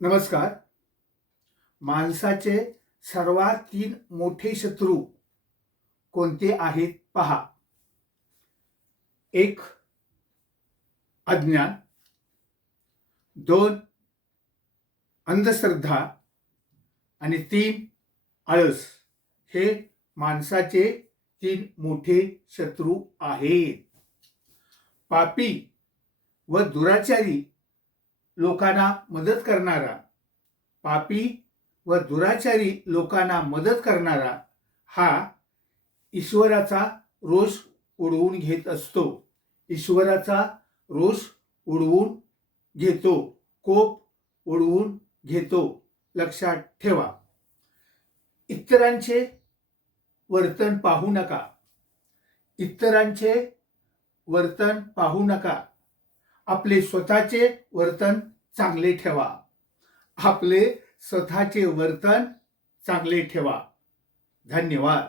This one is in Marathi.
नमस्कार. माणसाचे सर्वात 3 मोठे शत्रू कोणते आहेत पहा. 1 अज्ञान, 2 अंधश्रद्धा आणि 3 आळस. हे माणसाचे 3 मोठे शत्रू आहेत. पापी व दुराचारी लोकांना मदत करणारा, हा ईश्वराचा रोष उडवून घेत असतो. ईश्वराचा रोष उडवून घेतो, कोप उडवून घेतो. लक्षात ठेवा. इतरांचे वर्तन पाहू नका. आपले स्वतःचे वर्तन चांगले ठेवा. धन्यवाद.